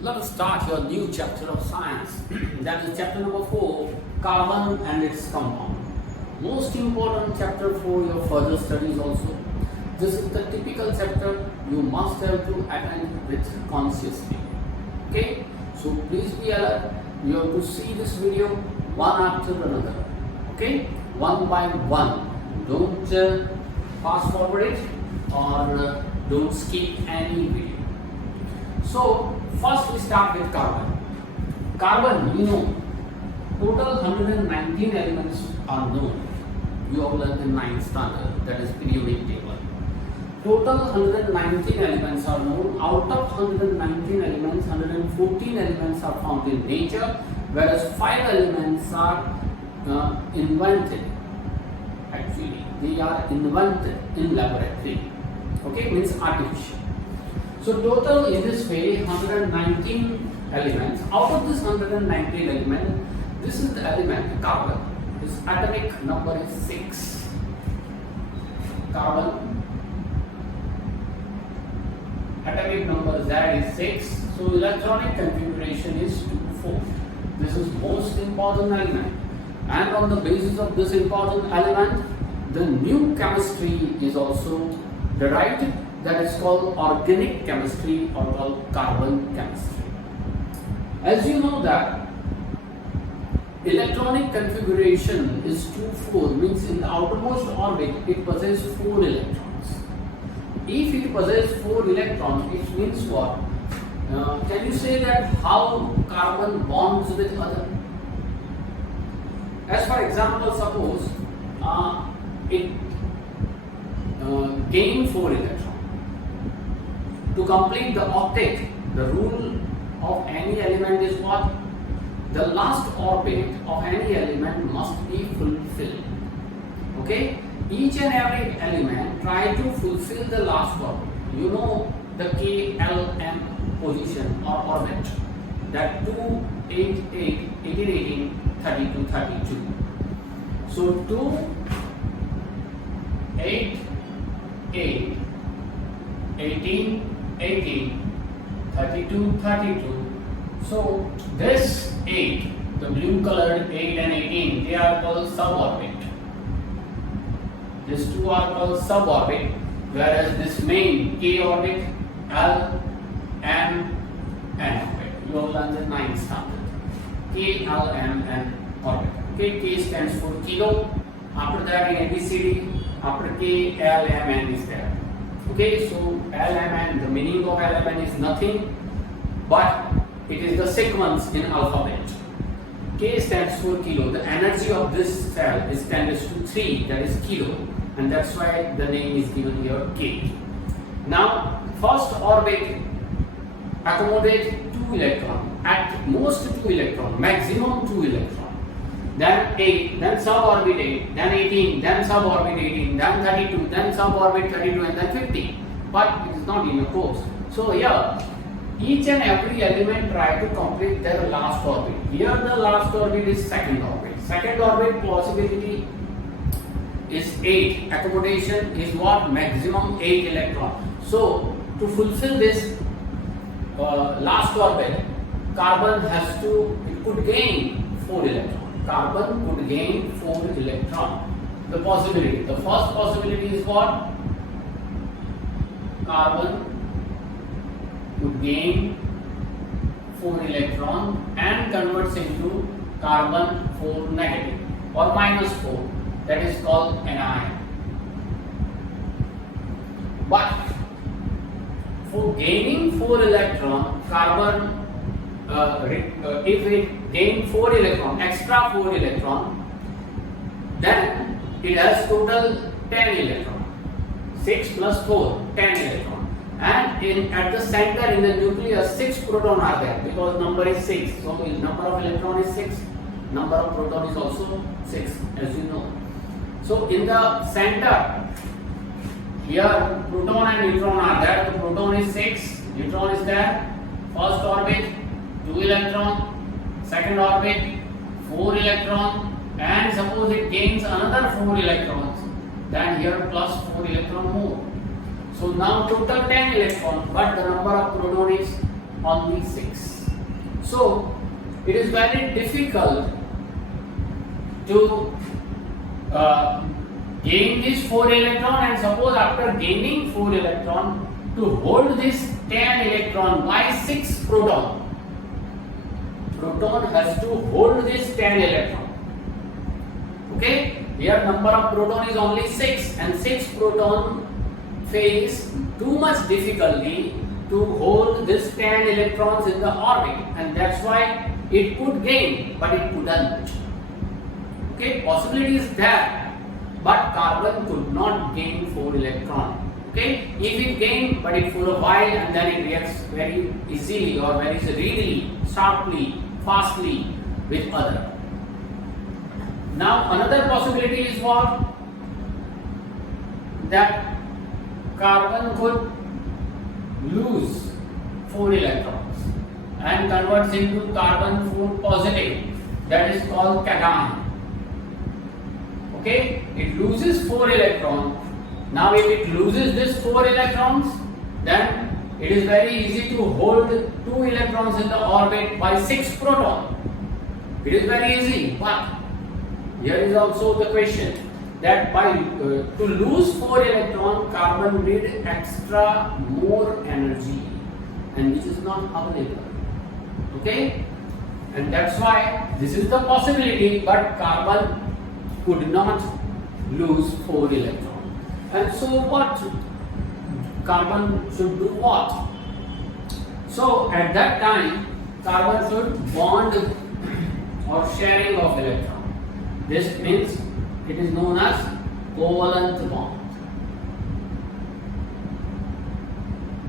Let us start your new chapter of science. That is chapter number 4, carbon and its compound. Most important chapter for your further studies also. This is the typical chapter you must have to attend with consciously. Okay? So please be alert. You have to see this video one after another. Okay? One by one. Don't fast forward it or don't skip any video. So first we start with carbon. Carbon, total 119 elements are known. You have learned in 9th standard, that is periodic table. Total 119 elements are known. Out of 119 elements, 114 elements are found in nature, whereas 5 elements are invented. Actually, they are invented in laboratory. Okay, means artificial. So total in this way 119 elements. Out of this 119 element, this is the element carbon. Its atomic number is 6. Carbon atomic number Z is 6. So electronic configuration is 2,4. This is most important element. And on the basis of this important element, the new chemistry is also derived. That is called organic chemistry or called carbon chemistry. As you know that electronic configuration is 2,4, means in the outermost orbit it possesses 4 electrons. If it possesses 4 electrons, it means what? Can you say that how carbon bonds with other? As for example, suppose it gains 4 electrons. To complete the octet, the rule of any element is what? The last orbit of any element must be fulfilled. Okay? Each and every element try to fulfill the last orbit. You know the K, L, M position or orbit. That 2, 8, 8, 18, 18, 32, 32. So 2, 8, 8, 18, 18, 32, 32. So this 8, the blue colored 8 and 18, they are called suborbit. These two are called suborbit, whereas this main K orbit, L, M, N orbit. You all learned the 9th standard. K, L, M, N orbit. Okay, K stands for kilo. After that in ABCD, after K, L, M, N is there. Okay, so LMN, the meaning of LMN is nothing but it is the sequence in alphabet. K stands for kilo. The energy of this cell is 10⁻�3, that is kilo, and that's why the name is given here K. Now, first orbit accommodate 2 electrons, at most 2 electrons, maximum 2 electrons. Then 8, then suborbit 8, then 18, then suborbit 18, then 32, then suborbit 32, and then 50. But it is not in a course. So here, each and every element try to complete their last orbit. Here the last orbit is second orbit. Second orbit possibility is 8. Accommodation is what? Maximum 8 electrons. So to fulfill this last orbit, carbon has to, it could gain 4 electrons. Carbon could gain 4 electrons. The possibility. The first possibility is what? Carbon could gain 4 electrons and converts into carbon 4 negative or -4. That is called anion. But for gaining 4 electrons, carbon if it gains 4 electron, extra 4 electron, then it has total 10 electron. 6 plus 4, 10 electron. And at the center in the nucleus, 6 proton are there because number is 6. So the number of electron is 6. Number of proton is also 6, as you know. So in the center, here proton and neutron are there. The proton is 6, neutron is there. First orbit 2 electron, second orbit 4 electron, and suppose it gains another 4 electrons, then here plus 4 electron more. So now total 10 electrons, but the number of proton is only 6. So it is very difficult to gain this 4 electron, and suppose after gaining 4 electron to hold this 10 electron by 6 proton. Proton has to hold this 10 electron. Okay, here number of proton is only 6, and 6 proton face too much difficulty to hold this 10 electrons in the orbit, and that's why it could gain, but it couldn't. Okay, possibility is there, but carbon could not gain 4 electron. Okay, if it gained, but it for a while, and then it reacts very easily or very readily, sharply, fastly with other. Now another possibility is what? That carbon could lose 4 electrons and converts into carbon 4 positive. That is called cation. Okay, it loses 4 electrons. Now if it loses this 4 electrons, then it is very easy to hold 2 electrons in the orbit by 6 proton. It is very easy, but here is also the question that by to lose 4 electron, carbon need extra more energy, and which is not available. Okay, and that's why this is the possibility, but carbon could not lose 4 electrons. And so what? Carbon should do what? So at that time, carbon should bond or sharing of electron. This means it is known as covalent bond.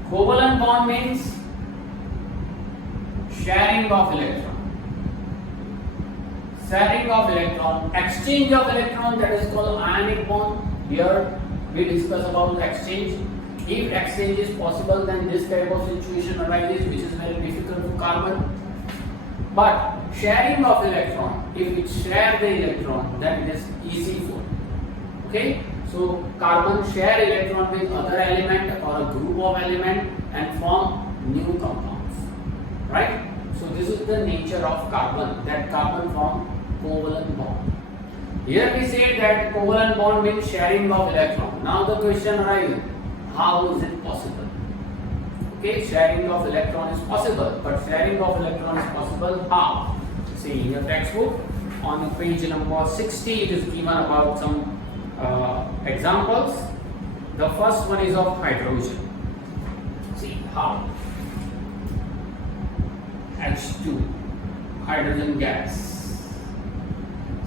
Covalent bond means sharing of electron. Sharing of electron, exchange of electron, that is called ionic bond. Here we discuss about exchange. If exchange is possible, then this type of situation arises, which is very difficult for carbon. But sharing of electron, if it share the electron, then it is easy for it. Okay, so carbon share electron with other element or a group of element and form new compounds, right? So this is the nature of carbon, that carbon form covalent bond. Here we say that covalent bond means sharing of electron. Now the question arises, how is it possible? Okay, sharing of electron is possible, but sharing of electron is possible how? See in your textbook on page number 60, it is given about some examples. The first one is of hydrogen. See how? H2, hydrogen gas.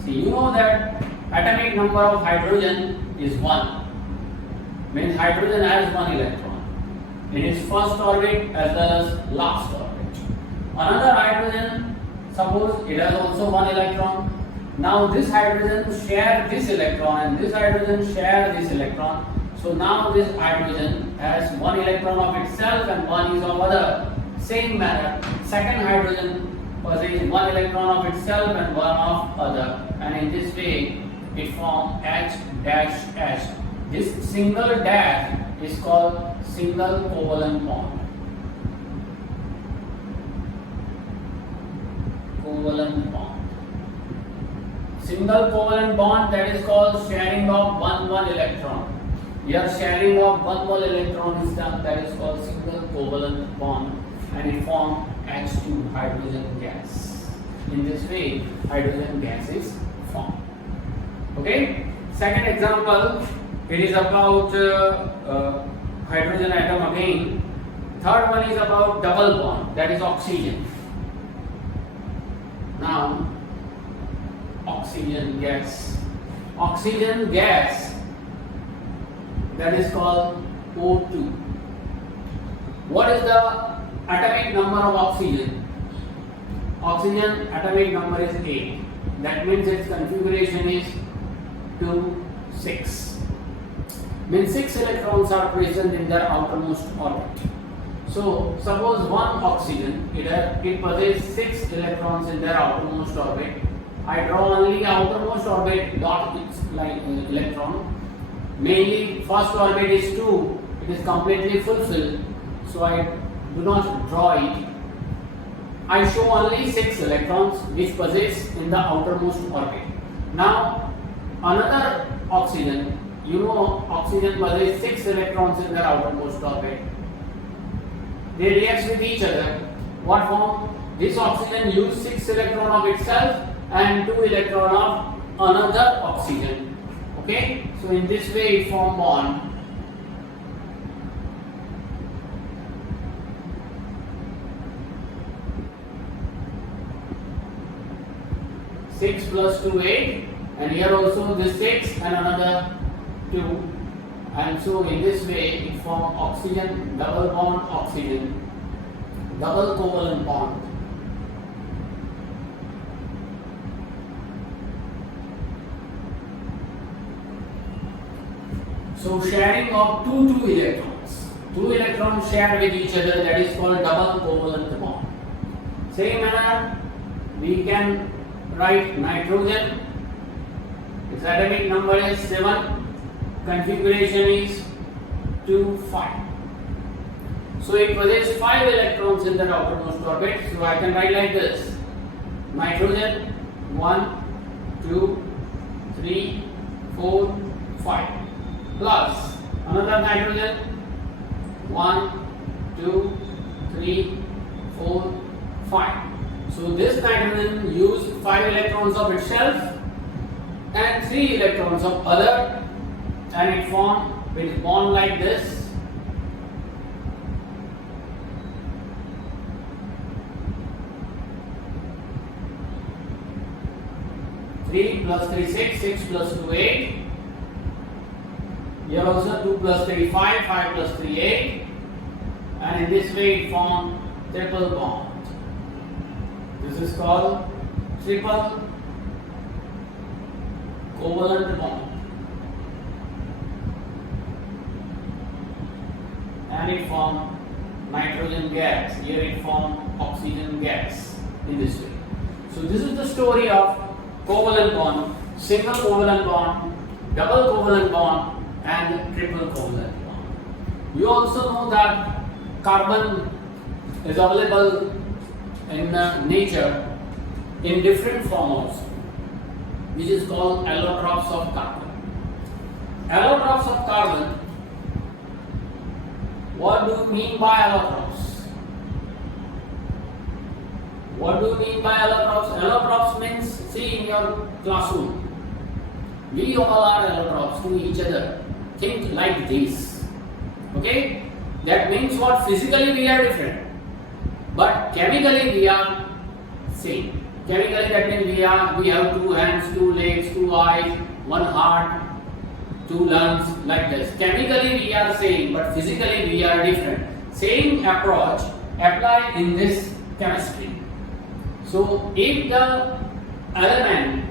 See, you know that atomic number of hydrogen is 1. Means hydrogen has 1 electron in its first orbit as well as last orbit. Another hydrogen, suppose it has also 1 electron. Now this hydrogen share this electron and this hydrogen share this electron. So now this hydrogen has 1 electron of itself and 1 is of other. Same manner, second hydrogen possesses 1 electron of itself and 1 of other, and in this way it forms H dash H. This single dash is called single covalent bond. Covalent bond. Single covalent bond, that is called sharing of 1 electron. Here sharing of 1 electron is done, that is called single covalent bond, and it forms H2, hydrogen gas. In this way, hydrogen gas is formed. Okay. Second example, it is about hydrogen atom again. Third one is about double bond, that is oxygen. Now, oxygen gas. Oxygen gas, that is called O2. What is the atomic number of oxygen? Oxygen atomic number is 8. That means its configuration is 2, 6. Means 6 electrons are present in their outermost orbit. So suppose one oxygen, it possesses 6 electrons in their outermost orbit. I draw only outermost orbit dot its electron. Mainly first orbit is 2. It is completely fulfilled. So I do not draw it. I show only 6 electrons which possess in the outermost orbit. Now another oxygen, you know oxygen possesses 6 electrons in their outermost orbit. They react with each other. What form? This oxygen use 6 electron of itself and 2 electron of another oxygen. Okay, so in this way it form bond. Six plus 2, 8, and here also this 6 and another 2, and so in this way it form oxygen, double bond oxygen, double covalent bond. So sharing of two electrons. Two electrons share with each other, that is called double covalent bond. Same manner we can write nitrogen. Its atomic number is 7. Configuration is 2, 5. So it possesses 5 electrons in the outermost orbit. So I can write like this: nitrogen 1, 2, 3, 4, 5. Plus another nitrogen 1, 2, 3, 4, 5. So this nitrogen use 5 electrons of itself and 3 electrons of other, and it form with bond like this. Three plus 3, 6, 6 plus 2, 8. Here also 2 plus 3, 5, 5 plus 3, 8, and in this way it forms triple bond. This is called triple covalent bond, and it forms nitrogen gas. Here it forms oxygen gas in this way. So this is the story of covalent bond, single covalent bond, double covalent bond, and triple covalent bond. You also know that carbon is available in nature in different forms, which is called allotropes of carbon. Allotropes of carbon. What do you mean by allotropes? What do you mean by allotropes? Allotropes means, see in your classroom, we all are allotropes to each other. Think like this. Okay? That means what? Physically we are different, but chemically we are same. Chemically that means we have 2 hands, 2 legs, 2 eyes, 1 heart, 2 lungs, like this. Chemically we are same, but physically we are different. Same approach apply in this chemistry. So if the element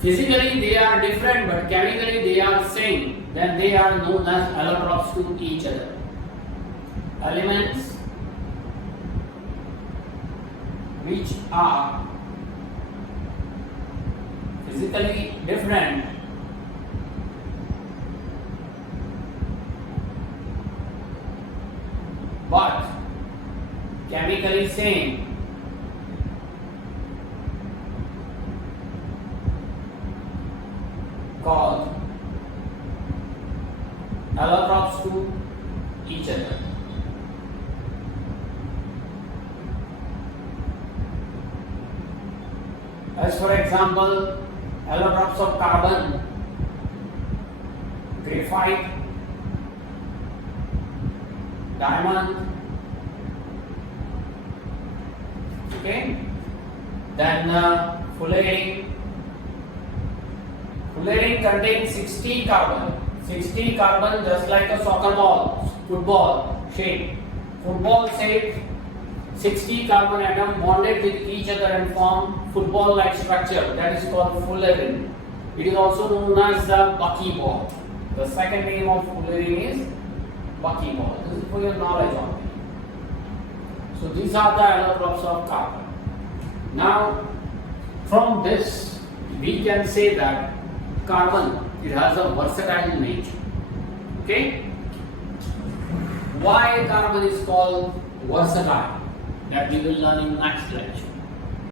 physically they are different but chemically they are same, then they are known as allotropes to each other. Elements which are physically different but chemically same, called allotropes to each other. As for example, allotropes of carbon, graphite, diamond, okay, then fullerene. Fullerene contains 60 carbon. 60 carbon just like a soccer ball, football shape. Football shape, 60 carbon atom bonded with each other and form football like structure. That is called fullerene. It is also known as the buckyball. The second name of fullerene is buckyball. This is for your knowledge only. So these are the allotropes of carbon. Now from this we can say that carbon, it has a versatile nature. Okay? Why carbon is called versatile? that we will learn in next lecture.